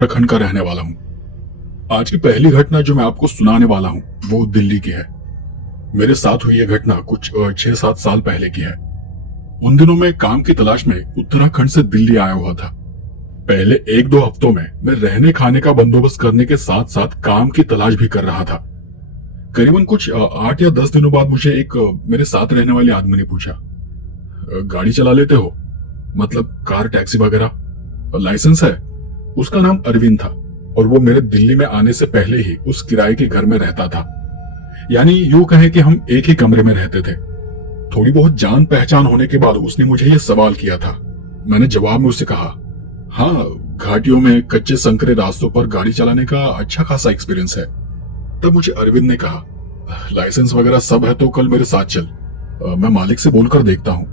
उत्तराखंड का रहने वाला हूँ। आज की पहली घटना जो मैं आपको सुनाने वाला हूँ वो दिल्ली की है। मेरे साथ हुई यह घटना कुछ 6-7 साल पहले की है। उन दिनों मैं काम की तलाश में उत्तराखंड से दिल्ली आया हुआ था। पहले 1-2 हफ्तों में मैं रहने खाने का बंदोबस्त करने के साथ साथ काम की तलाश भी कर रहा था। करीबन कुछ 8 या 10 दिनों बाद मुझे एक मेरे साथ रहने वाले आदमी ने पूछा, गाड़ी चला लेते हो? मतलब कार टैक्सी वगैरह, लाइसेंस है? उसका नाम अरविंद था और वो मेरे दिल्ली में आने से पहले ही उस किराए के घर में रहता था। यानी यूं कहें कि हम एक ही कमरे में रहते थे। थोड़ी बहुत जान पहचान होने के बाद उसने मुझे ये सवाल किया था। मैंने जवाब में उससे कहा, हाँ, घाटियों में कच्चे संकरे रास्तों पर गाड़ी चलाने का अच्छा खासा एक्सपीरियंस है। तब मुझे अरविंद ने कहा, लाइसेंस वगैरह सब है तो कल मेरे साथ चल, मैं मालिक से बोलकर देखता हूँ,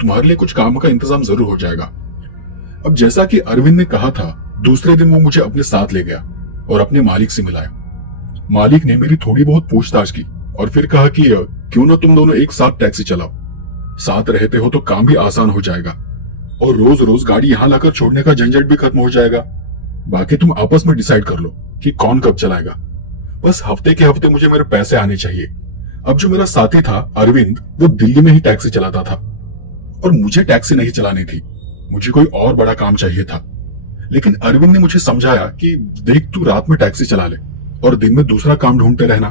तुम्हारे लिए कुछ काम का इंतजाम जरूर हो जाएगा। अब जैसा कि अरविंद ने कहा था, दूसरे दिन वो मुझे अपने साथ ले गया और अपने मालिक से मिलाया। मालिक ने मेरी थोड़ी बहुत पूछताछ की और फिर कहा कि क्यों ना तुम दोनों एक साथ टैक्सी चलाओ, साथ रहते हो तो काम भी आसान हो जाएगा और रोज रोज गाड़ी यहाँ लाकर छोड़ने का झंझट भी खत्म हो जाएगा। बाकी तुम आपस में डिसाइड कर लो कि कौन कब चलाएगा। बस हफ्ते के हफ्ते मुझे मेरे पैसे आने चाहिए। अब जो मेरा साथी था अरविंद, वो दिल्ली में ही टैक्सी चलाता था और मुझे टैक्सी नहीं चलानी थी, मुझे कोई और बड़ा काम चाहिए था। लेकिन अरविंद ने मुझे समझाया कि देख, तू रात में टैक्सी चला ले और दिन में दूसरा काम ढूंढते रहना,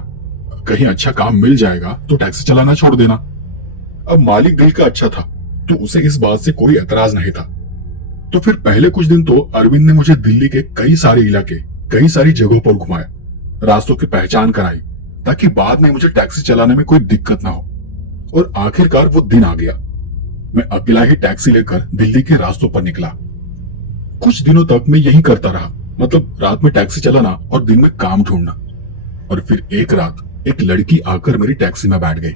कहीं अच्छा काम मिल जाएगा तो टैक्सी चलाना छोड़ देना। अब मालिक दिल का अच्छा था तो उसे इस बात से कोई एतराज नहीं था। तो फिर पहले कुछ दिन तो अरविंद ने मुझे दिल्ली के कई सारे इलाके, कई सारी जगहों पर घुमाया, रास्तों की पहचान कराई ताकि बाद में मुझे टैक्सी चलाने में कोई दिक्कत ना हो। और आखिरकार वो दिन आ गया। मैं अकेला ही टैक्सी लेकर दिल्ली के रास्तों पर निकला। कुछ दिनों तक मैं यही करता रहा, मतलब रात में टैक्सी चलाना और दिन में काम ढूंढना। और फिर एक रात एक लड़की आकर मेरी टैक्सी में बैठ गई।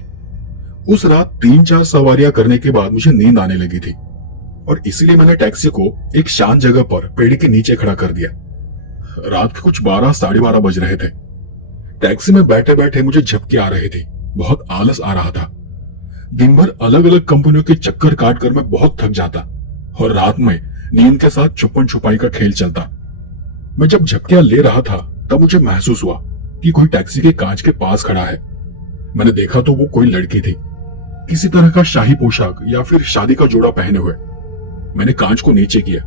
उस रात 3-4 सवारियां करने के बाद मुझे नींद आने लगी थी और इसीलिए मैंने टैक्सी को एक शांत जगह पर पेड़ के नीचे खड़ा कर दिया। रात के कुछ 12-12:30 बज रहे थे। टैक्सी में बैठे बैठे मुझे झपकी आ रही थी, बहुत आलस आ रहा था। दिन भर अलग अलग कंपनियों के चक्कर काट कर मैं बहुत थक जाता और रात में नींद के साथ छुपन छुपाई का खेल चलता। मैं जब झपकियां ले रहा था तब मुझे महसूस हुआ कि कोई टैक्सी के कांच के पास खड़ा है। मैंने देखा तो वो कोई लड़की थी, किसी तरह का शाही पोशाक या फिर शादी का जोड़ा पहने हुए। मैंने कांच को नीचे किया,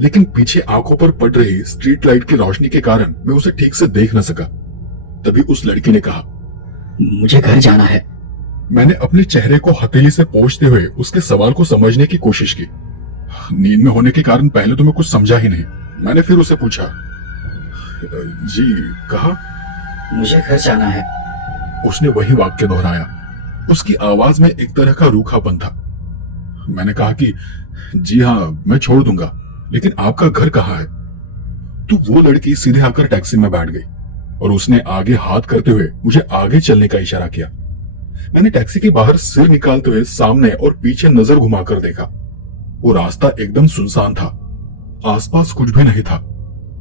लेकिन पीछे आंखों पर पड़ रही स्ट्रीट लाइट की रोशनी के कारण मैं उसे ठीक से देख न सका। तभी उस लड़की ने कहा, मुझे घर जाना है। मैंने अपने चेहरे को हथेली से पोंछते हुए उसके सवाल को समझने की कोशिश की। नींद में होने के कारण पहले तो मैं कुछ समझा ही नहीं। मैंने फिर उसे पूछा, जी कहा? मुझे घर जाना है। उसने वही वाक्य दोहराया। उसकी आवाज में एक तरह का रूखापन था। मैंने कहा कि जी हाँ, मैं छोड़ दूंगा, लेकिन आपका घर कहाँ है? तो वो लड़की सीधे आकर टैक्सी में बैठ गई और उसने आगे हाथ करते हुए मुझे आगे चलने का इशारा किया। मैंने टैक्सी के बाहर सिर निकालते हुए सामने और पीछे नजर घुमाकर देखा। वो रास्ता एकदम सुनसान था, आसपास कुछ भी नहीं था,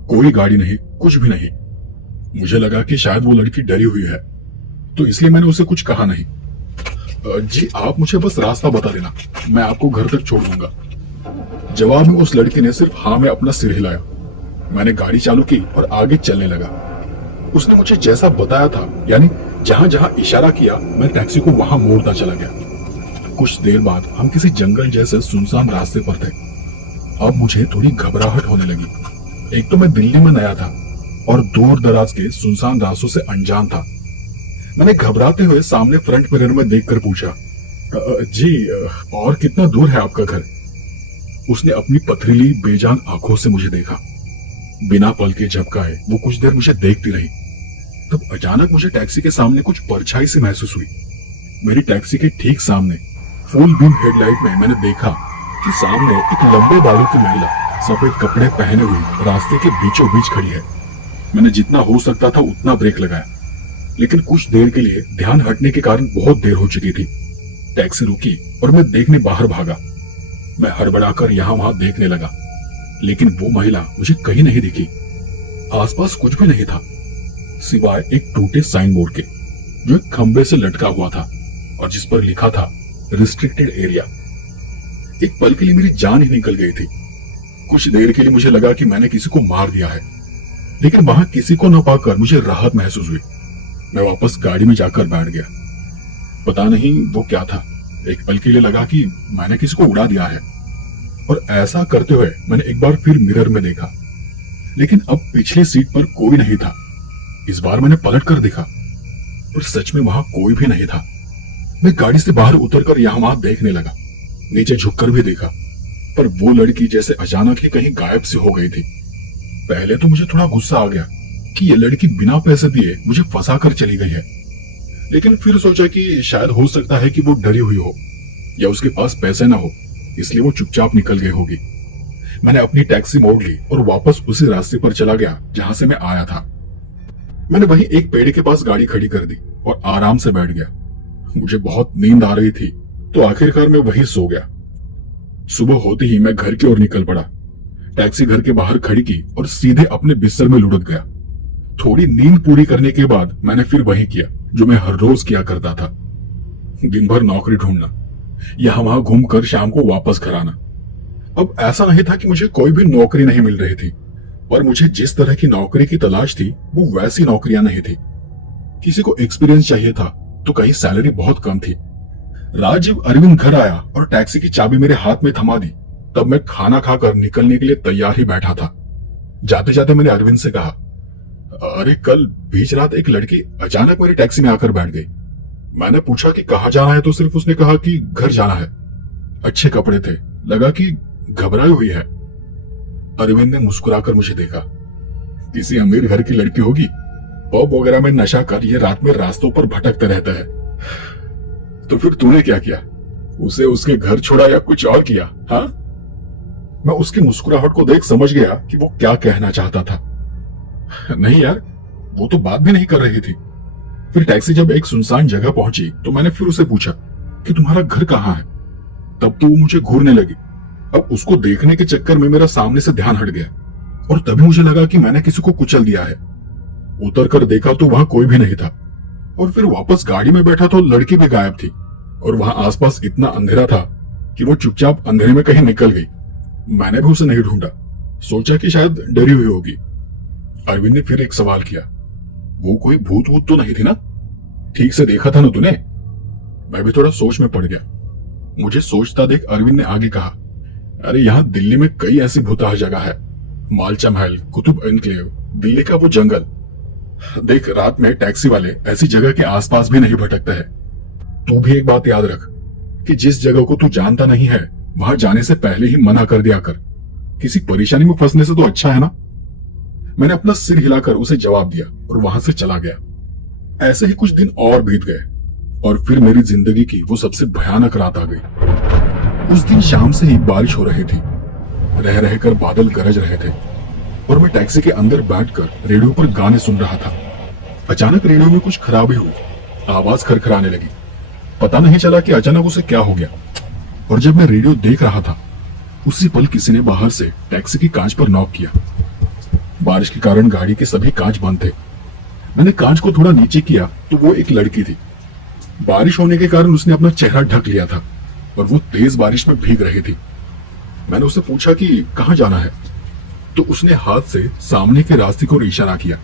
कोई गाड़ी नहीं, कुछ भी नहीं। मुझे लगा कि शायद वो लड़की डरी हुई है, तो इसलिए मैंने उसे कुछ कहा नहीं। जी आप मुझे बस रास्ता बता देना, मैं आपको घर तक छोड़ दूंगा। जवाब में उस लड़की ने सिर्फ हाँ में अपना सिर हिलाया। मैंने गाड़ी चालू की और आगे चलने लगा। उसने मुझे जैसा बताया था, यानी जहां जहां इशारा किया, मैं टैक्सी को वहां मोड़ता चला गया। कुछ देर बाद हम किसी जंगल जैसे सुनसान रास्ते पर थे। अब मुझे थोड़ी घबराहट होने लगी। एक तो मैं दिल्ली में नया था और दूर दराज के सुनसान रास्तों से अनजान था। मैंने घबराते हुए सामने फ्रंट मिरर में देखकर पूछा, जी और कितना दूर है आपका घर? उसने अपनी पथरीली बेजान आंखों से मुझे देखा। बिना पल के झपकाए वो कुछ देर मुझे देखती रही। तब अचानक मुझे टैक्सी के सामने कुछ परछाई सी महसूस हुई। मेरी टैक्सी के ठीक सामने फुल बीम हेडलाइट में मैंने देखा कि सामने एक लंबे बालों की महिला सफेद कपड़े पहने हुई रास्ते के बीचों बीच खड़ी है। मैंने जितना हो सकता था उतना ब्रेक लगाया, लेकिन कुछ देर के लिए ध्यान हटने के कारण बहुत देर हो चुकी थी। टैक्सी रुकी और मैं देखने बाहर भागा। मैं हड़बड़ाकर यहाँ वहां देखने लगा, लेकिन वो महिला मुझे कहीं नहीं दिखी। आसपास कुछ भी नहीं था सिवाय एक टूटे साइन बोर्ड के, जो एक खंबे से लटका हुआ था और जिस पर लिखा था रिस्ट्रिक्टेड एरिया। एक पल के लिए मेरी जान ही निकल गई थी। कुछ देर के लिए मुझे लगा कि मैंने किसी को मार दिया है, लेकिन वहां किसी को न पाकर मुझे राहत महसूस हुई। मैं वापस गाड़ी में जाकर बैठ गया। पता नहीं वो क्या था, एक पल के लिए लगा कि मैंने किसी को उड़ा दिया है। और ऐसा करते हुए मैंने एक बार फिर मिरर में देखा, लेकिन अब पिछली सीट पर कोई नहीं था। इस बार मैंने पलट कर देखा और सच में वहां कोई भी नहीं था। मैं गाड़ी से बाहर उतरकर यहां वहां देखने लगा, नीचे झुककर भी देखा, पर वो लड़की जैसे अचानक ही कहीं गायब सी हो गई थी। पहले तो मुझे थोड़ा गुस्सा आ गया कि ये लड़की बिना पैसे दिए मुझे फंसा कर चली गई है, लेकिन फिर सोचा कि शायद हो सकता है कि वो डरी हुई हो या उसके पास पैसे ना हो, इसलिए वो चुपचाप निकल गई होगी। मैंने अपनी टैक्सी मोड़ ली और वापस उसी रास्ते पर चला गया जहां से मैं आया था। मैंने वहीं एक पेड़ के पास गाड़ी खड़ी कर दी और आराम से बैठ गया। मुझे बहुत नींद आ रही थी, तो आखिरकार मैं वहीं सो गया। सुबह होते ही मैं घर की ओर निकल पड़ा। टैक्सी घर के बाहर खड़ी की और सीधे अपने बिस्तर में लुढ़क गया। थोड़ी नींद पूरी करने के बाद मैंने फिर वही किया जो मैं हर रोज किया करता था, दिन भर नौकरी ढूंढना, यहां वहां घूमकर शाम को वापस घर आना। अब ऐसा नहीं था कि मुझे कोई भी नौकरी नहीं मिल रही थी, पर मुझे जिस तरह की नौकरी की तलाश थी वो वैसी नौकरियां नहीं थी। किसी को एक्सपीरियंस चाहिए था तो कहीं सैलरी बहुत कम थी। रात जब अरविंद घर आया और टैक्सी की चाबी मेरे हाथ में थमा दी, तब मैं खाना खाकर निकलने के लिए तैयार ही बैठा था। जाते जाते मैंने अरविंद से कहा, अरे कल बीच रात एक लड़की अचानक मेरी टैक्सी में आकर बैठ गई। मैंने पूछा कि कहाँ जाना है, तो सिर्फ उसने कहा कि घर जाना है। अच्छे कपड़े थे, लगा कि घबराई हुई है। अरविंद ने मुस्कुराकर मुझे देखा। किसी अमीर घर की लड़की होगी, पब वगैरह में नशा कर ये रात में रास्तों पर भटकता रहता है। तो फिर तूने क्या किया? उसे उसके घर छोड़ा या कुछ और किया? हाँ? मैं उसकी मुस्कुराहट को देख समझ गया कि वो क्या कहना चाहता था। नहीं यार, वो तो बात भी नहीं कर रही थी। फिर टैक्सी जब एक सुनसान जगह पहुंची तो मैंने फिर उसे पूछा कि तुम्हारा घर कहाँ है। तब तो वो मुझे घूरने लगी। अब उसको देखने के चक्कर में मेरा सामने से ध्यान हट गया और तभी मुझे लगा कि मैंने किसी को कुचल दिया है। उतर कर देखा तो वहां कोई भी नहीं था और फिर वापस गाड़ी में बैठा तो लड़की भी गायब थी और वहां आसपास इतना अंधेरा था कि वो चुपचाप अंधेरे में कहीं निकल गई। मैंने भी उसे नहीं ढूंढा, सोचा कि शायद डरी हुई होगी। अरविंद ने फिर एक सवाल किया, वो कोई भूत वूत तो नहीं थी ना? ठीक से देखा था ना तूने? मैं भी थोड़ा सोच में पड़ गया। मुझे सोचता देख अरविंद ने आगे कहा, अरे यहाँ दिल्ली में कई ऐसी भूताह जगह है, मालचा महल, कुतुब एनक्लेव, दिल्ली का वो जंगल। देख, रात में टैक्सी वाले ऐसी जगह के आसपास भी नहीं भटकते हैं। तू भी एक बात याद रख कि जिस जगह को तू जानता नहीं है वहां जाने से पहले ही मना कर दिया कर। किसी परेशानी में फंसने से तो अच्छा है ना। मैंने अपना सिर हिलाकर उसे जवाब दिया और वहां से चला गया। ऐसे ही कुछ दिन और बीत गए और फिर मेरी जिंदगी की वो सबसे भयानक रात आ गई। उस दिन शाम से ही बारिश हो रही थी, रह रहकर बादल गरज रहे थे और मैं टैक्सी के अंदर बैठकर रेडियो पर गाने सुन रहा था। अचानक रेडियो में कुछ खराबी हुई, आवाज खरखराने लगी। पता नहीं चला कि अचानक उसे क्या हो गया और जब मैं रेडियो देख रहा था उसी पल किसी ने बाहर से टैक्सी की कांच पर नॉक किया। बारिश के कारण गाड़ी के सभी कांच बंद थे। मैंने कांच को थोड़ा नीचे किया तो वो एक लड़की थी। बारिश होने के कारण उसने अपना चेहरा ढक लिया था और वो तेज बारिश में भीग रही थी। मैंने उससे पूछा कि कहां जाना है, तो उसने हाथ से सामने के रास्ते को इशारा किया।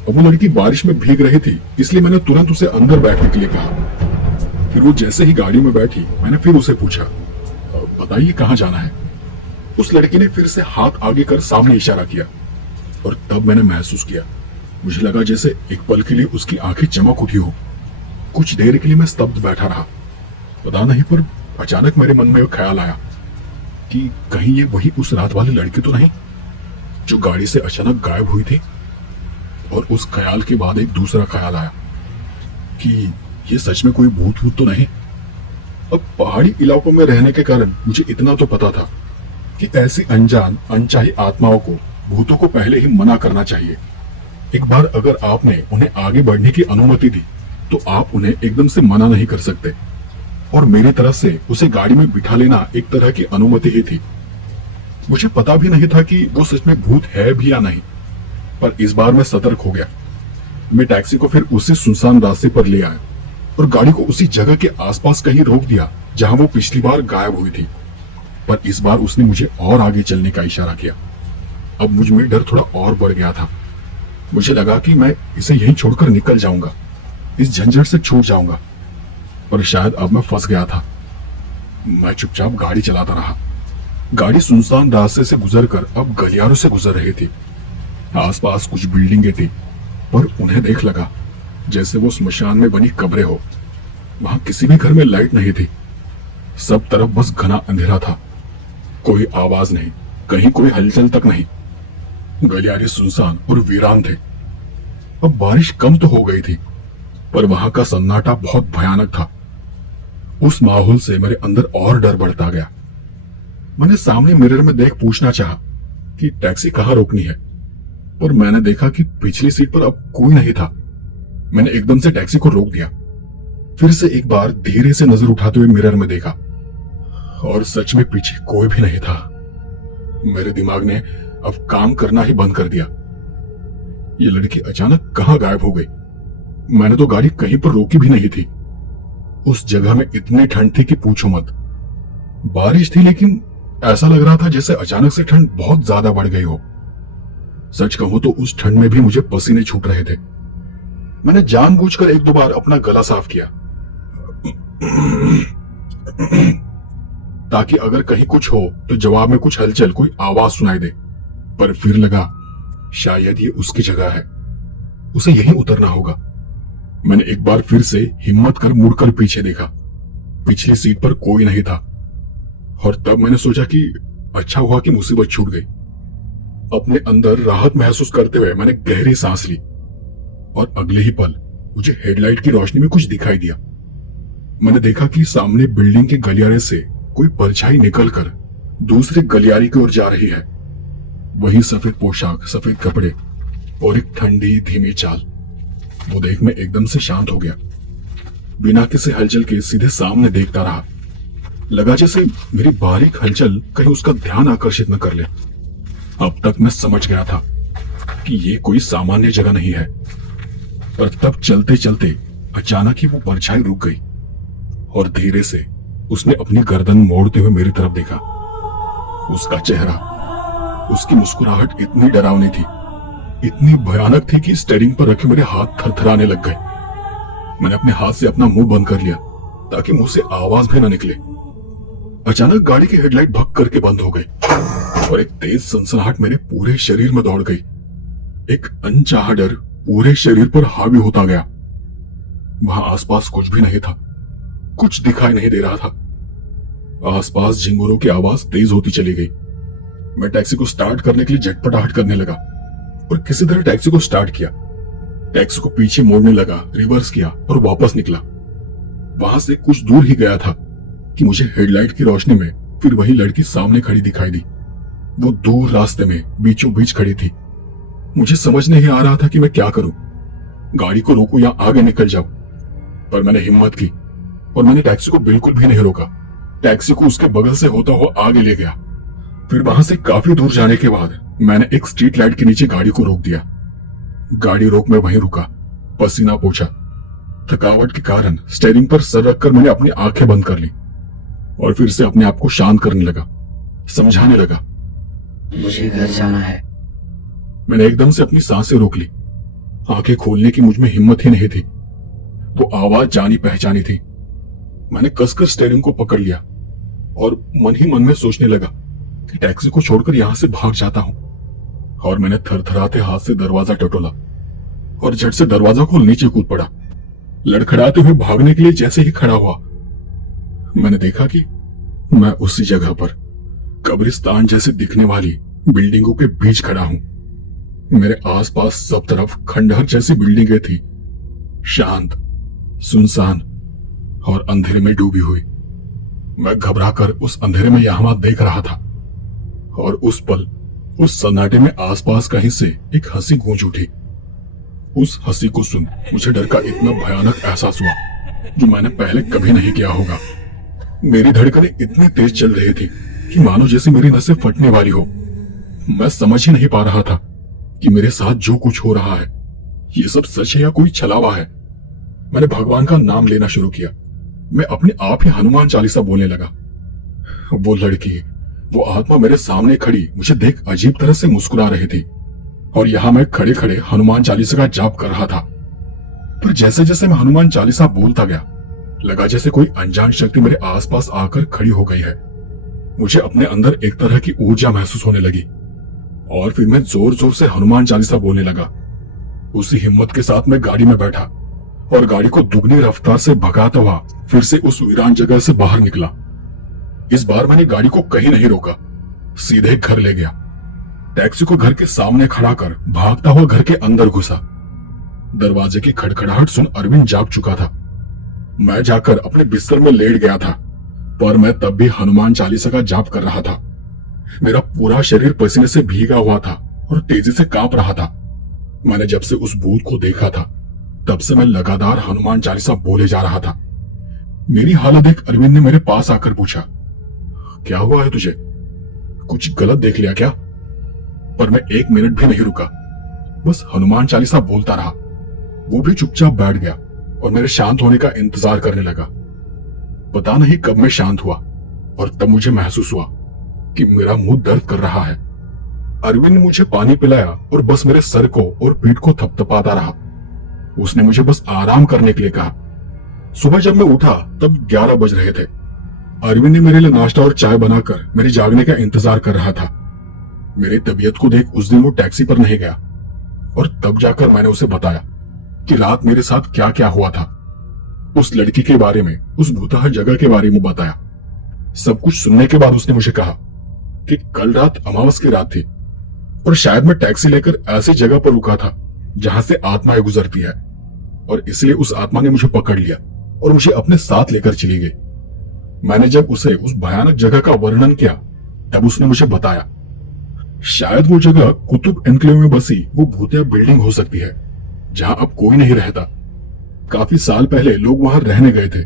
और वो लड़की बारिश में भीग रही थी, इसलिए मैंने तुरंत उसे अंदर बैठने के लिए कहा। फिर वो जैसे ही गाड़ी में बैठी, मैंने फिर उसे पूछा, बताइए कहां जाना है। उस लड़की ने फिर से हाथ आगे कर सामने इशारा किया और तब मैंने महसूस किया, मुझे लगा जैसे एक पल के लिए उसकी आंखें चमक उठी हो। कुछ देर के लिए मैं स्तब्ध बैठा रहा, पता नहीं, पर अचानक मेरे मन में ख्याल आया कि कहीं ये वही उस रात वाली लड़की तो नहीं जो गाड़ी से अचानक गायब हुई थी। और उस ख्याल के बाद एक दूसरा ख्याल आया कि ये सच में कोई भूत भूत तो नहीं। अब पहाड़ी इलाकों में रहने के कारण मुझे इतना तो पता था कि ऐसी अनजान अनचाही आत्माओं को, भूतों को पहले ही मना करना चाहिए। एक बार अगर आपने उन्हें आगे बढ़ने की अनुमति दी तो आप उन्हें एकदम से मना नहीं कर सकते। और मेरी तरफ से उसे गाड़ी में बिठा लेना एक तरह की अनुमति ही थी। मुझे पता भी नहीं था कि वो सच में भूत है भी या नहीं, पर इस बार मैं सतर्क हो गया। मैं टैक्सी को फिर उसी सुनसान रास्ते पर ले आया और गाड़ी को उसी जगह के आसपास कहीं रोक दिया जहां वो पिछली बार गायब हुई थी। पर इस बार उसने मुझे और आगे चलने का इशारा किया। अब मुझ में डर थोड़ा और बढ़ गया था। मुझे लगा कि मैं इसे यहीं छोड़कर निकल जाऊंगा, इस झंझट से छूट जाऊंगा, पर शायद अब मैं फंस गया था। मैं चुपचाप गाड़ी चलाता रहा। गाड़ी सुनसान रास्ते से गुजरकर अब गलियारों से गुजर रही थी। आसपास कुछ बिल्डिंगें थी, पर उन्हें देख लगा जैसे वो स्मशान में बनी कब्रें हो। वहां किसी भी घर में लाइट नहीं थी। सब तरफ बस घना अंधेरा था। कोई आवाज नहीं, कहीं कोई हलचल तक नहीं। गलियारे सुनसान और वीरान थे। अब बारिश कम तो हो गई थी, पर वहां का सन्नाटा बहुत भयानक था। उस माहौल से मेरे अंदर और डर बढ़ता गया। मैंने सामने मिरर में देख पूछना चाहा कि टैक्सी कहाँ रोकनी है, पर मैंने देखा कि पिछली सीट पर अब कोई नहीं था। मैंने एकदम से टैक्सी को रोक दिया। फिर से एक बार धीरे से नजर उठाते हुए मिरर में देखा, और सच में पीछे कोई भी नहीं था। मेरे दिमाग ने अब काम करना ही बंद कर दिया। ये लड़की अचानक कहां गायब हो गई? मैंने तो गाड़ी कहीं पर रोकी भी नहीं थी। उस जगह में इतनी ठंड थी कि पूछो मत। बारिश थी, लेकिन ऐसा लग रहा था जैसे अचानक से ठंड बहुत ज्यादा बढ़ गई हो। सच कहूं तो उस ठंड में भी मुझे पसीने छूट रहे थे। मैंने जानबूझकर एक दो बार अपना गला साफ किया ताकि अगर कहीं कुछ हो तो जवाब में कुछ हलचल, कोई आवाज सुनाई दे। पर फिर लगा शायद ये उसकी जगह है, उसे यहीं उतरना होगा। मैंने एक बार फिर से हिम्मत कर मुड़कर पीछे देखा। पिछली सीट पर कोई नहीं था, और तब मैंने सोचा कि अच्छा हुआ कि मुसीबत छूट गई। अपने अंदर राहत महसूस करते हुए मैंने गहरी सांस ली, और अगले ही पल मुझे हेडलाइट की रोशनी में कुछ दिखाई दिया। मैंने देखा कि सामने बिल्डिंग के गलियारे से कोई परछाई निकलकर दूसरे गलियारे की ओर जा रही है। वही सफेद पोशाक, सफेद कपड़े और एक ठंडी धीमी चाल। वो देख मैं एकदम से शांत हो गया। बिना किसी हलचल के सीधे सामने देखता रहा। लगा जैसे मेरी बारीक हलचल कहीं उसका ध्यान आकर्षित न कर ले। अब तक मैं समझ गया था कि ये कोई सामान्य जगह नहीं है, पर तब चलते चलते अचानक ही वो परछाई रुक गई, और धीरे से उसने अपनी गर्दन मोड़ते हुए मेरी तरफ देखा। उसका चेहरा, उसकी मुस्कुराहट इतनी डरावनी थी, इतनी भयानक थी कि स्टीयरिंग पर रखे मेरे हाथ थरथराने लग गए। मैंने अपने हाथ से अपना मुंह बंद कर लिया ताकि मुंह से आवाज भी न निकले। अचानक गाड़ी की हेडलाइट भग करके बंद हो गई, और एक तेज सनसनाहट मेरे पूरे शरीर में दौड़ गई। एक अनचाहा डर पूरे शरीर पर हावी होता गया। वहां आसपास कुछ भी नहीं था, कुछ दिखाई नहीं दे रहा था। आसपास झिंगुरों की आवाज तेज होती चली गई। मैं टैक्सी को स्टार्ट करने के लिए झटपटाहट करने लगा, और किसी तरह टैक्सी को स्टार्ट किया। टैक्सी को पीछे मोड़ने लगा, रिवर्स किया और वापस निकला। वहां से कुछ दूर ही गया था कि मुझे हेडलाइट की रोशनी में फिर वही लड़की सामने खड़ी दिखाई दी। वो दूर रास्ते में बीचों बीच खड़ी थी। मुझे समझ नहीं आ रहा था कि मैं क्या करूं, गाड़ी को रोकूं या आगे निकल जाऊं। पर मैंने हिम्मत की और मैंने टैक्सी को बिल्कुल भी नहीं रोका। टैक्सी को उसके बगल से होता हुआ आगे ले गया। फिर वहां से काफी दूर जाने के बाद मैंने एक स्ट्रीट लाइट के नीचे गाड़ी को रोक दिया। गाड़ी रोक मैं वहीं रुका, पसीना पोंछा। थकावट के कारण स्टीयरिंग पर सर रखकर मैंने अपनी आंखें बंद कर ली, और फिर से अपने आप को शांत करने लगा, समझाने लगा। मुझे घर जाना है। मैंने एकदम से अपनी सांसें रोक ली। आंखें खोलने की मुझ में हिम्मत ही नहीं थी। वो आवाज जानी पहचानी थी। मैंने कसकर स्टीयरिंग को पकड़ लिया और मन ही मन में सोचने लगा कि टैक्सी को छोड़कर यहां से भाग जाता हूं। और मैंने थरथराते हाथ से दरवाजा टटोला और झट से दरवाजा खोल नीचे कूद पड़ा। लड़खड़ाते हुए भागने के लिए जैसे ही खड़ा हुआ, मैंने देखा कि मैं उसी जगह पर कब्रिस्तान जैसे दिखने वाली बिल्डिंगों के बीच खड़ा हूं। मेरे आसपास सब तरफ खंडहर जैसी बिल्डिंगें थी, शांत, सुनसान और अंधेरे में डूबी हुई। मैं घबराकर उस अंधेरे में यहां देख रहा था, और उस पल उस सन्नाटे में आसपास कहीं से एक हंसी गूंज उठी। उस हंसी को सुन मुझे डर का इतना भयानक एहसास हुआ जो मैंने पहले कभी नहीं किया होगा। मेरी धड़कनें इतनी तेज चल रही थी कि मानो जैसे मेरी नसें फटने वाली हो। मैं समझ ही नहीं पा रहा था कि मेरे साथ जो कुछ हो रहा है ये सब सच है या कोई छलावा है। मैंने भगवान का नाम लेना शुरू किया। मैं अपने आप ही हनुमान चालीसा बोलने लगा। वो लड़की वो आत्मा मेरे सामने खड़ी मुझे देख अजीब तरह से मुस्कुरा रही थी और यहाँ मैं खड़े खड़े हनुमान चालीसा का जाप कर रहा था। पर जैसे जैसे मैं हनुमान चालीसा बोलता गया, लगा जैसे कोई अनजान शक्ति मेरे आसपास आकर खड़ी हो गई है। मुझे अपने अंदर एक तरह की ऊर्जा महसूस होने लगी और फिर मैं जोर जोर से हनुमान चालीसा बोलने लगा। उसी हिम्मत के साथ मैं गाड़ी में बैठा और गाड़ी को दुगनी रफ्तार से भगाता हुआ फिर से उस वीरान जगह से बाहर निकला। इस बार मैंने गाड़ी को कहीं नहीं रोका, सीधे घर ले गया। टैक्सी को घर के सामने खड़ा कर भागता हुआ घर के अंदर घुसा। दरवाजे की खड़खड़ाहट सुन अरविंद जाग चुका था। मैं जाकर अपने बिस्तर में लेट गया था, पर मैं तब भी हनुमान चालीसा का जाप कर रहा था। मेरा पूरा शरीर पसीने से भीगा हुआ था और तेजी से कांप रहा था। मैंने जब से उस भूत को देखा था, तब से मैं लगातार हनुमान चालीसा बोले जा रहा था। मेरी हालत देख अरविंद ने मेरे पास आकर पूछा, क्या हुआ है तुझे? कुछ गलत देख लिया क्या? पर मैं एक मिनट भी नहीं रुका, बस हनुमान चालीसा बोलता रहा। वो भी चुपचाप बैठ गया और मेरे शांत होने का इंतजार करने लगा। पता नहीं कब मैं शांत हुआ और तब मुझे महसूस हुआ कि मेरा मुंह दर्द कर रहा है। अरविंद ने मुझे पानी पिलाया और बस मेरे सर को और पीठ को थपथपाता रहा। उसने मुझे बस आराम करने के लिए कहा। सुबह जब मैं उठा तब 11 बज रहे थे। अरविंद ने मेरे लिए नाश्ता और चाय बनाकर मेरे जागने का इंतजार कर रहा था। मेरी तबीयत को देख उस दिन वो टैक्सी पर नहीं गया और तब जाकर मैंने उसे बताया कि रात मेरे साथ क्या क्या हुआ था। उस लड़की के बारे में, उस भूतहा जगह के बारे में बताया। सब कुछ सुनने के बाद उसने मुझे कहा कि कल रात अमावस की रात थी और शायद मैं टैक्सी लेकर ऐसी जगह पर रुका था जहां से आत्माएं गुजरती है, और इसलिए उस आत्मा ने मुझे पकड़ लिया और मुझे अपने साथ लेकर चली गई। मैंने जब उसे उस भयानक जगह का वर्णन किया तब उसने मुझे बताया शायद वो जगह कुतुब एन्क्लेव में बसी वो भूतिया बिल्डिंग हो सकती है जहां अब कोई नहीं रहता। काफी साल पहले लोग वहां रहने गए थे,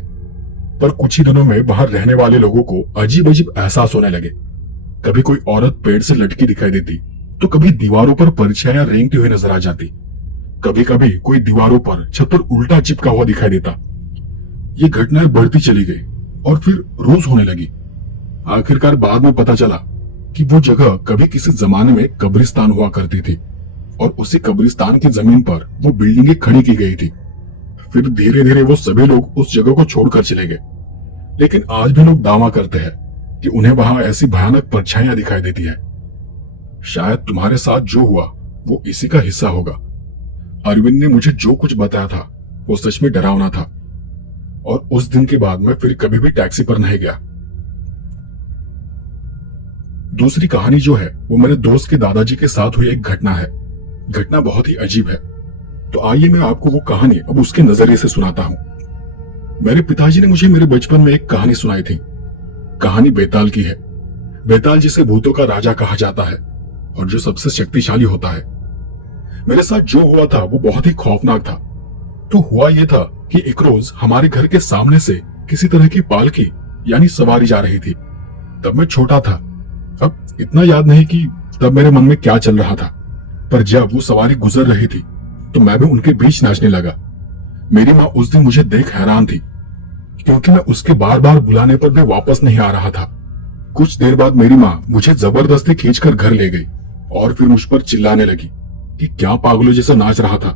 पर कुछ ही दिनों में वहां रहने वाले लोगों को अजीब अजीब एहसास होने लगे। कभी कोई औरत पेड़ से लटकी दिखाई देती, तो कभी दीवारों पर परछाइयां रेंगती हुई नजर आ जाती। कभी कभी कोई दीवारों पर छत पर उल्टा चिपका हुआ दिखाई देता। ये घटनाएं बढ़ती चली गई और फिर रोज होने लगी। आखिरकार बाद में पता चला कि वो जगह कभी किसी जमाने में कब्रिस्तान हुआ करती थी और उसी कब्रिस्तान की जमीन पर वो बिल्डिंगें खड़ी की गई थी। फिर धीरे धीरे वो सभी लोग उस जगह को छोड़कर चले गए, लेकिन आज भी लोग दावा करते हैं कि उन्हें वहां ऐसी भयानक परछाइयां दिखाई देती है। शायद तुम्हारे साथ जो हुआ वो इसी का हिस्सा होगा। अरविंद ने मुझे जो कुछ बताया था वो सच में डरावना था और उस दिन के बाद मैं फिर कभी भी टैक्सी पर नहीं गया। दूसरी कहानी जो है वो मेरे दोस्त के दादाजी के साथ हुई एक घटना है। घटना बहुत ही अजीब है, तो आइए मैं आपको वो कहानी अब उसके नजरिए से सुनाता हूं। मेरे पिताजी ने मुझे मेरे बचपन में एक कहानी सुनाई थी। कहानी बेताल की है। बेताल जिसे भूतों का राजा कहा जाता है और जो सबसे शक्तिशाली होता है। मेरे साथ जो हुआ था वो बहुत ही खौफनाक था। तो हुआ ये था कि एक रोज हमारे घर के सामने से किसी तरह की पालकी यानी सवारी जा रही थी। तब मैं छोटा था, अब इतना याद नहीं कि तब मेरे मन में क्या चल रहा था, पर जब वो सवारी गुजर रही थी तो मैं भी उनके बीच नाचने लगा। मेरी माँ उस दिन मुझे देख हैरान थी, क्योंकि मैं उसके बार बार बुलाने पर भी वापस नहीं आ रहा था। कुछ देर बाद मेरी माँ मुझे जबरदस्ती खींचकर घर ले गई और फिर मुझ पर चिल्लाने लगी कि क्या पागलों जैसा नाच रहा था,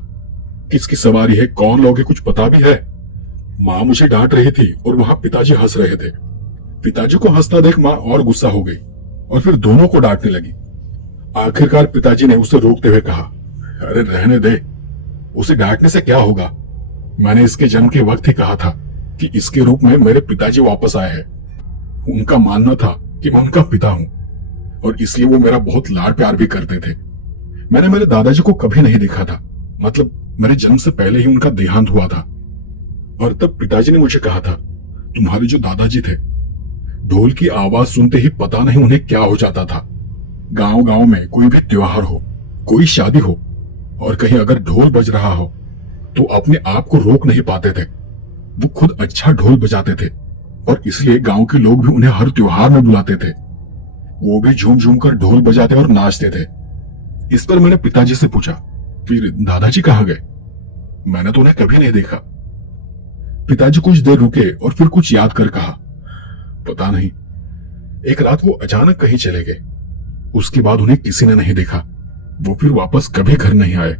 किसकी सवारी है, कौन लोग है, कुछ पता भी है। माँ मुझे डांट रही थी और वहां पिताजी हंस रहे थे। पिताजी को हंसता देख माँ और गुस्सा हो गई और फिर दोनों को डांटने लगी। आखिरकार पिताजी ने उसे रोकते हुए कहा, अरे रहने दे, उसे डांटने से क्या होगा। मैंने इसके जन्म के वक्त ही कहा था कि इसके रूप में मेरे पिताजी वापस आए हैं। उनका मानना था कि मैं उनका पिता हूं और इसलिए वो मेरा बहुत लाड प्यार भी करते थे। मैंने मेरे दादाजी को कभी नहीं देखा था, मतलब मेरे जन्म से पहले ही उनका देहांत हुआ था। और तब पिताजी ने मुझे कहा था, तुम्हारे जो दादाजी थे, ढोल की आवाज सुनते ही पता नहीं उन्हें क्या हो जाता था। गांव गांव में कोई भी त्योहार हो, कोई शादी हो और कहीं अगर ढोल बज रहा हो तो अपने आप को रोक नहीं पाते थे। वो खुद अच्छा ढोल बजाते थे और इसलिए गांव के लोग भी उन्हें हर त्योहार में बुलाते थे। वो भी झूम झूम कर ढोल बजाते और नाचते थे। इस पर मैंने पिताजी से पूछा, फिर दादाजी कहाँ गए? मैंने तो उन्हें कभी नहीं देखा। पिताजी कुछ देर रुके और फिर कुछ याद कर कहा, पता नहीं, एक रात वो अचानक कहीं चले गए। उसके बाद उन्हें किसी ने नहीं देखा। वो फिर वापस कभी घर नहीं आए।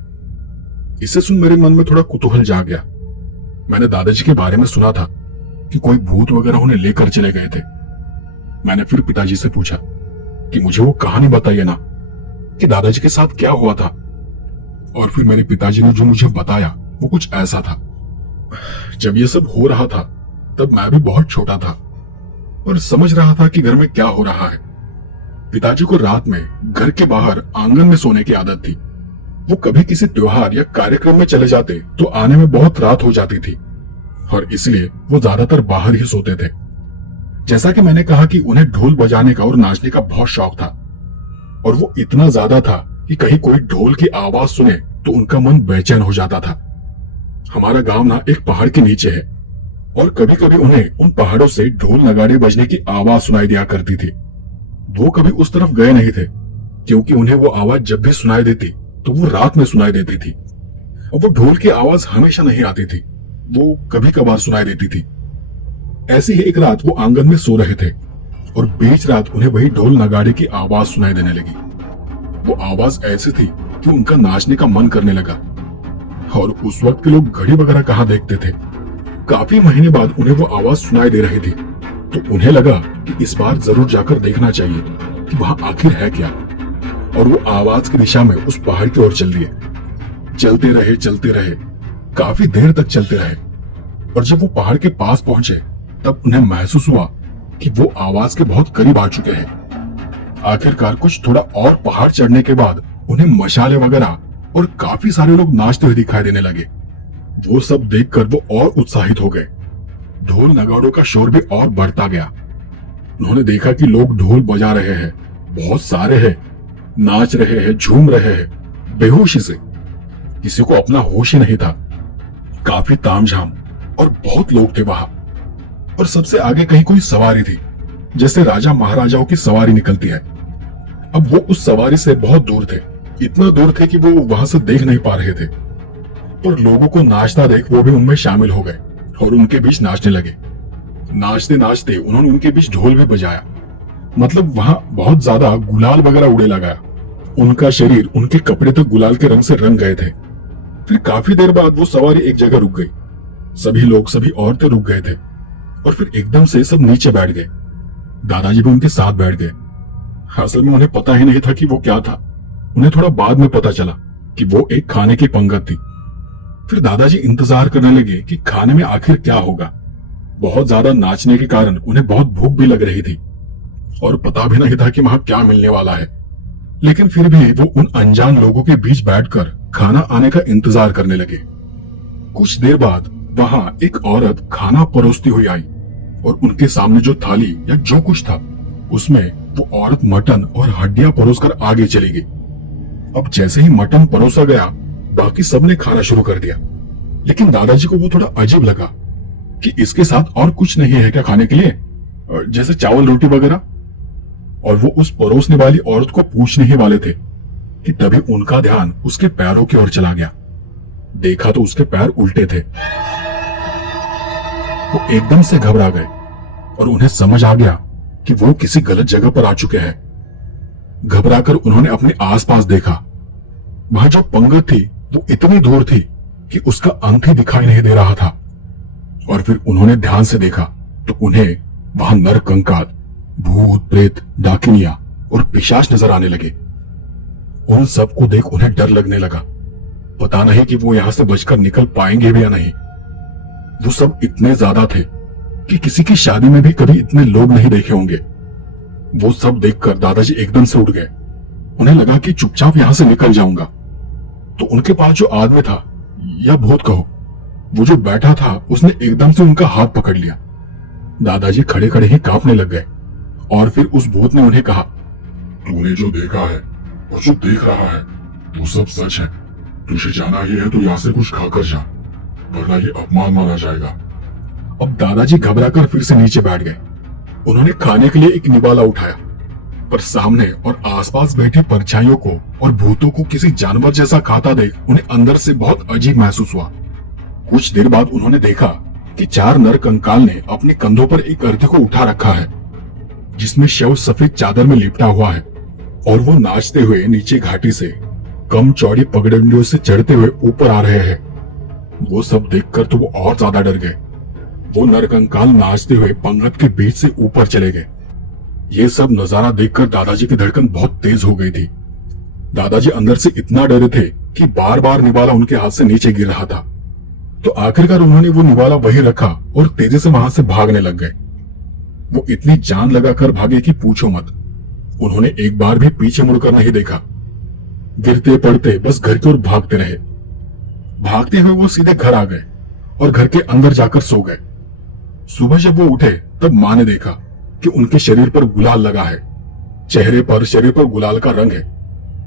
इसे सुन मेरे मन में थोड़ा कुतूहल जाग गया। मैंने दादाजी के बारे में सुना था कि कोई भूत वगैरह उन्हें लेकर चले गए थे। मैंने फिर पिताजी से पूछा कि मुझे वो कहानी बताइए ना, कि दादाजी के साथ क्या हुआ था। और फिर मेरे पिताजी ने जो मुझे बताया वो कुछ ऐसा था। जब ये सब हो रहा था तब मैं भी बहुत छोटा था और समझ रहा था कि घर में क्या हो रहा है। पिताजी को रात में घर के बाहर आंगन में सोने की आदत थी। वो कभी किसी त्योहार या कार्यक्रम में चले जाते तो आने में बहुत रात हो जाती थी और इसलिए वो ज्यादातर बाहर ही सोते थे। जैसा कि मैंने कहा कि उन्हें ढोल बजाने का और नाचने का बहुत शौक था और वो इतना ज्यादा था कि कहीं कोई ढोल की आवाज सुने तो उनका मन बेचैन हो जाता था। हमारा गांव ना एक पहाड़ के नीचे है और कभी कभी उन्हें उन पहाड़ों से ढोल नगाड़े बजने की आवाज सुनाई दिया करती थी। वो कभी उस तरफ गए नहीं थे क्योंकि उन्हें वो आवाज जब भी सुनाई देती तो वो रात में सुनाई देती थी और वो ढोल की आवाज हमेशा नहीं आती थी, वो कभी कभार सुनाई देती थी। ऐसी ही एक रात वो आंगन में सो रहे थे और बीच रात उन्हें वही ढोल नगाड़े की आवाज सुनाई देने लगी। वो आवाज ऐसी थी कि उनका नाचने का मन करने लगा। और उस वक्त के लोग घड़ी वगैरह कहाँ देखते थे। काफी महीने बाद उन्हें वो आवाज सुनाई दे रही थी तो उन्हें लगा कि इस बार जरूर जाकर देखना चाहिए कि वहां आखिर है क्या। और वो आवाज की दिशा में उस पहाड़ की ओर चल रही है। चलते रहे, काफी देर तक चलते रहे और जब वो पहाड़ के पास पहुंचे तब उन्हें महसूस हुआ कि वो आवाज के बहुत करीब आ चुके हैं। आखिरकार कुछ थोड़ा और पहाड़ चढ़ने के बाद उन्हें मशाले वगैरह और काफी सारे लोग नाचते हुए दिखाई देने लगे। वो सब देखकर वो और उत्साहित हो गए। ढोल नगाड़ों का शोर भी और बढ़ता गया। उन्होंने देखा कि लोग ढोल बजा रहे हैं, बहुत सारे हैं, नाच रहे हैं, झूम रहे हैं बेहोशी से। किसी को अपना होश ही नहीं था। काफी तामझाम और बहुत लोग थे वहां। और सबसे आगे कहीं कोई सवारी थी, जैसे राजा महाराजाओं की सवारी निकलती है। अब वो उस सवारी से बहुत दूर थे, इतना दूर थे कि वो वहां से देख नहीं पा रहे थे। पर लोगों को नाचता देख वो भी उनमें शामिल हो गए और उनके बीच नाचने लगे। नाचते नाचते उन्होंने उनके बीच ढोल भी बजाया। मतलब वहां बहुत ज्यादा गुलाल वगैरह उड़े लगा। उनका शरीर, उनके कपड़े तक गुलाल के रंग से रंग गए थे। फिर काफी देर बाद वो सवारी एक जगह रुक गई। सभी लोग, सभी औरतें रुक गए थे और फिर एकदम से सब नीचे बैठ गए। दादाजी भी उनके साथ बैठ गए। असल में उन्हें पता ही नहीं था कि वो क्या था। उन्हें थोड़ा बाद में पता चला कि वो एक खाने की पंगत थी। फिर दादाजी इंतजार करने लगे कि खाने में आखिर क्या होगा। बहुत ज्यादा नाचने के कारण उन्हें बहुत भूख भी लग रही थी और पता भी नहीं था कि वहां क्या मिलने वाला है। लेकिन फिर भी वो उन अनजान लोगों के बीच बैठकर खाना आने का इंतजार करने लगे। कुछ देर बाद वहां एक औरत खाना परोसती हुई आई और उनके सामने जो थाली या जो कुछ था उसमें वो औरत मटन और हड्डियां परोसकर आगे चली गई। अब जैसे ही मटन परोसा गया, बाकी सबने खाना शुरू कर दिया। लेकिन दादाजी को वो थोड़ा अजीब लगा कि इसके साथ और कुछ नहीं है क्या खाने के लिए, जैसे चावल रोटी वगैरह। और वो उस परोसने वाली औरत को पूछने ही वाले थे कि तभी उनका ध्यान उसके पैरों की ओर चला गया। देखा तो उसके पैर उल्टे थे। वो एकदम से घबरा गए और उन्हें समझ आ गया कि वो किसी गलत जगह पर आ चुके हैं। घबराकर उन्होंने अपने आसपास देखा। वहां जो पंगत थी वो इतनी दूर थी कि उसका अंत ही दिखाई नहीं दे रहा था। और फिर उन्होंने ध्यान से देखा तो उन्हें वहां नर कंकाल, भूत प्रेत, डाकिनियां और पिशाच नजर आने लगे। उन सबको देख उन्हें डर लगने लगा। पता नहीं कि वो यहां से बचकर निकल पाएंगे भी या नहीं। वो सब इतने ज्यादा थे कि किसी की शादी में भी कभी इतने लोग नहीं देखे होंगे। वो सब देखकर दादाजी एकदम से उठ गए। उन्हें लगा कि चुपचाप यहां से निकल जाऊंगा। तो उनके पास जो आदमी था, या भूत कहो, वो जो बैठा था, उसने एकदम से उनका हाथ पकड़ लिया। दादाजी खड़े खड़े ही कांपने लग गए। और फिर उस भूत ने उन्हें कहा, तूने जो देखा है और जो देख रहा है वो सब सच है। तुझे जाना ही है तो यहाँ से कुछ खाकर जा, वरना ये अपमान माना जाएगा। अब दादाजी घबराकर फिर से नीचे बैठ गए। उन्होंने खाने के लिए एक निवाला उठाया, पर सामने और आसपास बैठी परछाइयों को और भूतों को किसी जानवर जैसा खाता देख उन्हें अंदर से बहुत अजीब महसूस हुआ। कुछ देर बाद उन्होंने देखा कि 4 नर कंकाल ने अपने कंधों पर एक अर्धे को उठा रखा है जिसमें शव सफेद चादर में लिपटा हुआ है और वो नाचते हुए नीचे घाटी से कम चौड़ी पगडंडियों से चढ़ते हुए ऊपर आ रहे हैं। वो सब देखकर तो वो और ज्यादा डर गए। वो नरकंकाल नाचते हुए पंगत के बीच से ऊपर चले गए। ये सब नजारा देखकर दादाजी की धड़कन बहुत तेज हो गई थी। दादाजी अंदर से इतना डरे थे कि बार बार निवाला उनके हाथ से नीचे गिर रहा था। तो आखिरकार उन्होंने वो निवाला वहीं रखा और तेजी से वहां से भागने लग गए। वो इतनी जान लगाकर भागे कि पूछो मत। उन्होंने एक बार भी पीछे मुड़कर नहीं देखा। गिरते पड़ते बस घर की ओर भागते रहे। भागते हुए वो सीधे घर आ गए और घर के अंदर जाकर सो गए। सुबह जब वो उठे तब मां ने देखा कि उनके शरीर पर गुलाल लगा है। शरीर पर गुलाल का रंग है।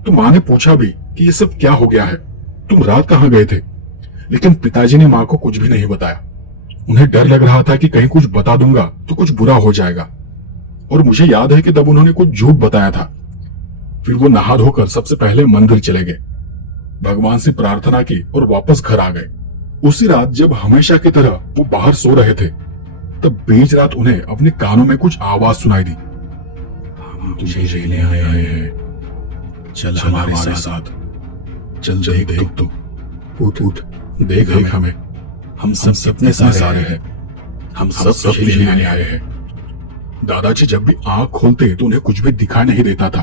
तो मां ने पूछा भी कि ये सब क्या हो गया है, तुम रात कहां गए थे? लेकिन पिताजी ने मां को कुछ भी नहीं बताया। उन्हें डर लग रहा था कि कहीं कुछ बता दूंगा तो कुछ बुरा हो जाएगा। और मुझे याद है कि तब उन्होंने कुछ झूठ बताया था। फिर वो नहा धोकर सबसे पहले मंदिर चले गए, भगवान से प्रार्थना की और वापस घर आ गए। उसी रात जब हमेशा की तरह वो बाहर सो रहे थे तब बीच रात उन्हें अपने कानों में कुछ आवाज सुनाई दी। हम तुझे लेने आए हैं, चल हमारे साथ। चल देख तो उठ देख हमें। हम सब कितने सारे हैं। हम सब तुझे लेने आए हैं। दादाजी जब भी आंख खोलते तो उन्हें कुछ भी दिखाई नहीं देता था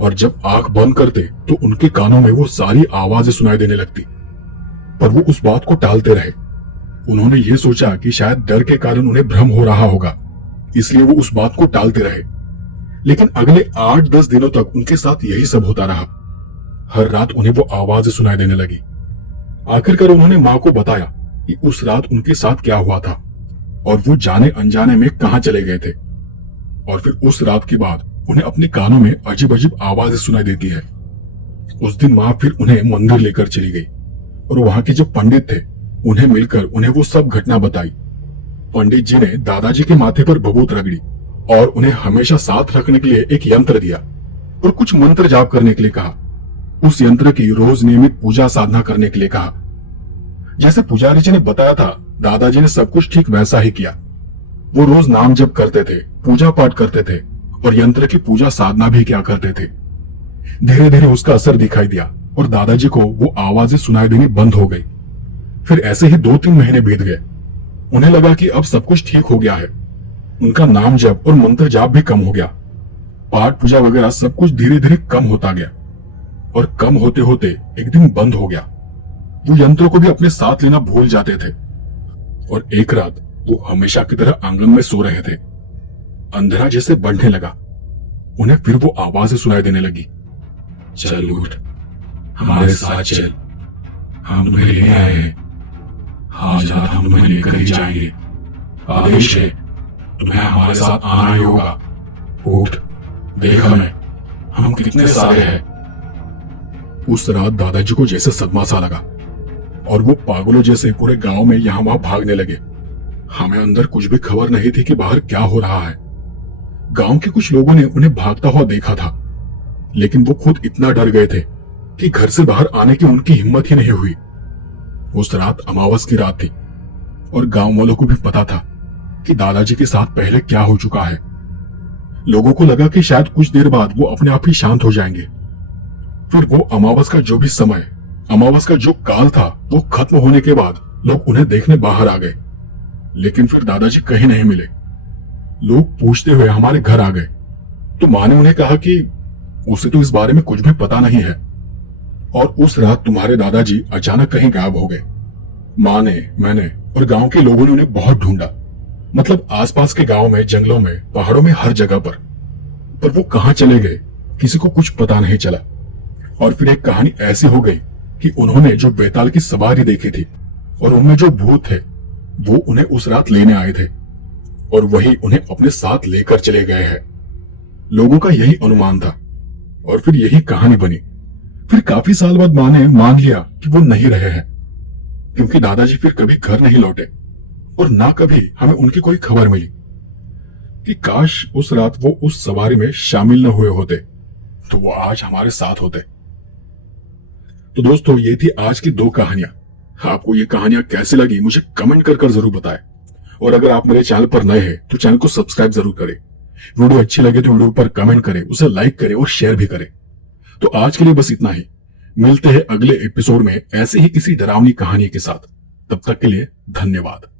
और जब आंख बंद करते तो उनके कानों में वो सारी आवाजें सुनाई देने लगती। पर वो उस बात को टालते रहे। उन्होंने ये सोचा कि शायद डर के कारण उन्हें भ्रम हो रहा होगा, इसलिए वो उस बात को टालते रहे। लेकिन अगले 8-10 दिनों तक उनके साथ यही सब होता रहा। हर रात उन्हें वो आवाजें सुनाई देने लगी। आखिरकार उन्होंने मां को बताया कि उस रात उनके साथ क्या हुआ था और वो जाने अनजाने में कहां चले गए थे। और फिर उस रात के बाद उन्हें अपने कानों में अजीब अजीब आवाजें सुनाई देती है। उस दिन मां फिर उन्हें मंदिर लेकर चली गई और वहां के जो पंडित थे उन्हें मिलकर उन्हें वो सब घटना बताई। पंडित जी ने दादाजी के माथे पर बबूत रगड़ी और उन्हें हमेशा साथ रखने के लिए एक यंत्र दिया और कुछ मंत्र जाप करने के लिए कहा। उस यंत्र की रोज नियमित पूजा साधना करने के लिए कहा। जैसे पुजारी जी ने बताया था दादाजी ने सब कुछ ठीक वैसा ही किया। वो रोज नाम जप करते थे, पूजा पाठ करते थे और यंत्र की पूजा साधना भी किया करते थे। धीरे धीरे उसका असर दिखाई दिया और दादाजी को वो आवाजें सुनाई देनी बंद हो गई। फिर ऐसे ही 2-3 महीने बीत गए। उन्हें लगा कि अब सब कुछ ठीक हो गया है। उनका नाम जप और मंत्र जाप भी कम हो गया। पाठ पूजा वगैरह सब कुछ धीरे धीरे कम होता गया और कम होते होते एक दिन बंद हो गया। वो यंत्रों को भी अपने साथ लेना भूल जाते थे और एक रात वो हमेशा की तरह आंगन में सो रहे थे। अंधेरा जैसे बढ़ने लगा। उन्हें फिर वो आवाजें सुनाई देने लगी। चल उठ, हमारे साथ चल, हम तुम्हें लेने आए हैं। आज रात हम तुम्हें लेकर ही जाएंगे। आदेश है, तुम्हें हमारे साथ आना ही होगा। उठ, देख हमें, हम कितने सारे हैं। उस रात दादाजी को जैसे सदमा सा लगा और वो पागलों जैसे पूरे गांव में यहां वहां भागने लगे। हमें अंदर कुछ भी खबर नहीं थी कि बाहर क्या हो रहा है। गांव के कुछ लोगों ने उन्हें भागता हुआ देखा था, लेकिन वो खुद इतना डर गए थे कि घर से बाहर आने की उनकी हिम्मत ही नहीं हुई। उस रात अमावस की रात थी और गांव वालों को भी पता था कि दादाजी के साथ पहले क्या हो चुका है। लोगों को लगा कि शायद कुछ देर बाद वो अपने आप ही शांत हो जाएंगे। फिर वो अमावस का जो भी समय, अमावस का जो काल था, वो खत्म होने के बाद लोग उन्हें देखने बाहर आ गए। लेकिन फिर दादाजी कहीं नहीं मिले। लोग पूछते हुए हमारे घर आ गए तो मां ने उन्हें कहा कि उसे तो इस बारे में कुछ भी पता नहीं है और उस रात तुम्हारे दादाजी अचानक कहीं गायब हो गए। मां ने, मैंने और गांव के लोगों ने उन्हें बहुत ढूंढा, मतलब आसपास के गांव में, जंगलों में, पहाड़ों में, हर जगह पर वो कहां चले गए किसी को कुछ पता नहीं चला। और फिर एक कहानी ऐसी हो गई कि उन्होंने जो बेताल की सवारी देखी थी और उनमें जो भूत थे वो उन्हें उस रात लेने आए थे और वही उन्हें अपने साथ लेकर चले गए हैं। लोगों का यही अनुमान था और फिर यही कहानी बनी। फिर काफी साल बाद मां ने मान लिया कि वो नहीं रहे हैं, क्योंकि दादाजी फिर कभी घर नहीं लौटे और ना कभी हमें उनकी कोई खबर मिली कि काश उस रात वो उस सवारी में शामिल न हुए होते तो वो आज हमारे साथ होते। तो दोस्तों, ये थी आज की 2 कहानियां। आपको ये कहानियां कैसी लगी मुझे कमेंट कर जरूर बताएं और अगर आप मेरे चैनल पर नए हैं तो चैनल को सब्सक्राइब जरूर करें वीडियो अच्छी लगे तो वीडियो पर कमेंट करें, उसे लाइक करें और शेयर भी करें। तो आज के लिए बस इतना ही। मिलते हैं अगले एपिसोड में ऐसे ही किसी डरावनी कहानी के साथ। तब तक के लिए धन्यवाद।